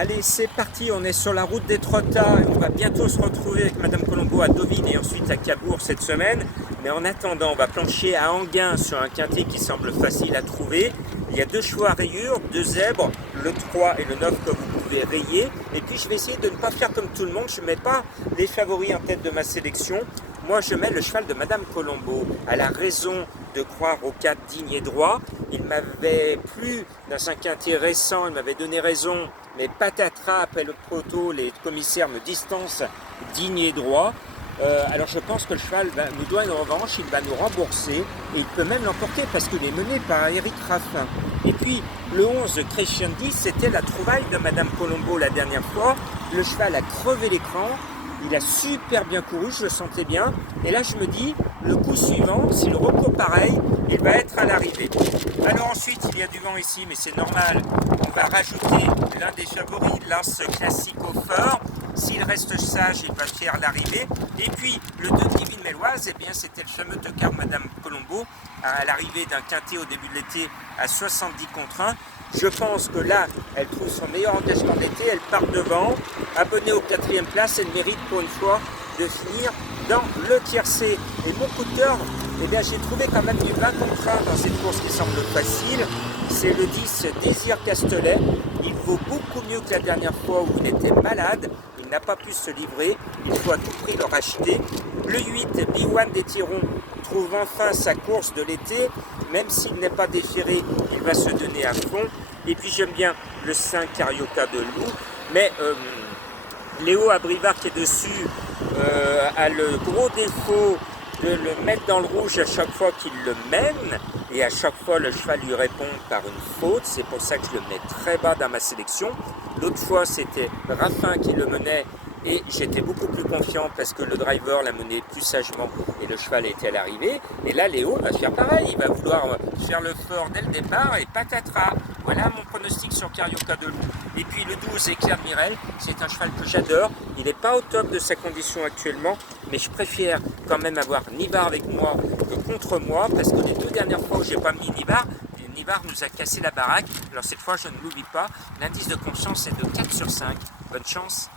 Allez, c'est parti, on est sur la route d'Étretat. On va bientôt se retrouver avec Madame Colombo à Deauville et ensuite à Cabourg cette semaine. Mais en attendant, on va plancher à Enghien sur un quintet qui semble facile à trouver. Il y a 2 chevaux à rayures, 2 zèbres, le 3 et le 9 que vous pouvez rayer. Et puis je vais essayer de ne pas faire comme tout le monde, je ne mets pas les favoris en tête de ma sélection. Moi je mets le cheval de Madame Colombo. Elle a raison de croire au 4 digne et droit. Il m'avait plu dans un quintet récent, il m'avait donné raison, mais patatras, après le proto, les commissaires me distancent digne et droit. Alors je pense que le cheval nous doit une revanche, il va nous rembourser et il peut même l'emporter parce qu'il est mené par Eric Raffin. Et puis le 11 Crescendi, c'était la trouvaille de Madame Colombo la dernière fois. Le cheval a crevé l'écran, il a super bien couru, je le sentais bien. Et là je me dis, le coup suivant, si le recours pareil, il va être à l'arrivée. Alors ensuite, il y a du vent ici, mais c'est normal. On va rajouter l'un des favoris, l'As classique au fort. S'il reste sage, il va faire l'arrivée. Et puis, le 2 Divine Méloise, eh bien, c'était le fameux tocard Madame Colombo à l'arrivée d'un quintet au début de l'été à 70 contre 1. Je pense que là, elle trouve son meilleur engagement d'été, elle part devant, abonnée aux 4e place, elle mérite pour une fois de finir dans le tiercé. Et mon coup de cœur, eh bien, j'ai trouvé quand même du 20 contre 1 dans cette course qui semble facile. C'est le 10 Désir Castelet. Il vaut beaucoup mieux que la dernière fois où il était malade. Il n'a pas pu se livrer. Il faut à tout prix le racheter. Le 8 B1 des Tirons trouve enfin sa course de l'été. Même s'il n'est pas déféré, il va se donner à fond. Et puis j'aime bien le 5 Carioca de Loup. Mais Léo Abrivard qui est dessus a le gros défaut de le mettre dans le rouge à chaque fois qu'il le mène. Et à chaque fois, le cheval lui répond par une faute. C'est pour ça que je le mets très bas dans ma sélection. L'autre fois, c'était Raffin qui le menait et j'étais beaucoup plus confiant parce que le driver l'a mené plus sagement et le cheval était à l'arrivée. Et là, Léo va faire pareil. Il va vouloir faire le fort dès le départ et patatras. Voilà mon pronostic sur Carioca de Loup. Et puis le 12 Éclair de Mirel, c'est un cheval que j'adore. Il n'est pas au top de sa condition actuellement, mais je préfère quand même avoir Nivard avec moi que contre moi parce que les 2 dernières fois où j'ai pas mis Nivard, Nivard nous a cassé la baraque. Alors cette fois, je ne l'oublie pas. L'indice de confiance est de 4 sur 5. Bonne chance.